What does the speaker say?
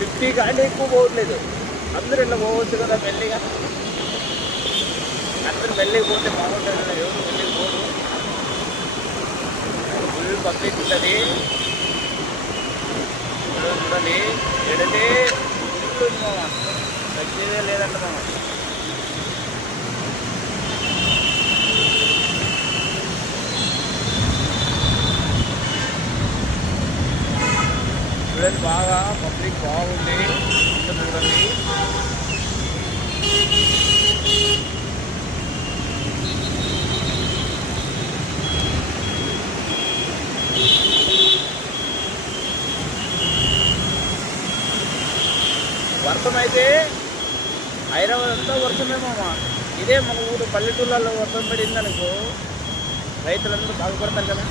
50 కానీ ఎక్కువ పోవట్లేదు. అందరూ ఇట్లా పోవచ్చు కదా మెల్లిగా. అందరూ మెల్లిగా పోతే బాగుంటుంది కదా, ఎవరు మెల్లిగా పోరు. ఫుల్ పబ్లిక్ ఉంటుంది. చూడండి ఎడితే ఫుల్ ఉంది మామ, తగ్గేదే లేదంట మామ. చూడండి బాగా పబ్లిక్ బాగుంది. చూడండి వర్షం అయితే హైదరాబాద్ అంతా వర్షమేమమ్మా. ఇదే మన ఊరు పల్లెటూళ్ళలో వర్షం పడిందనుకో రైతులందరూ బాగుపడతారు కదా.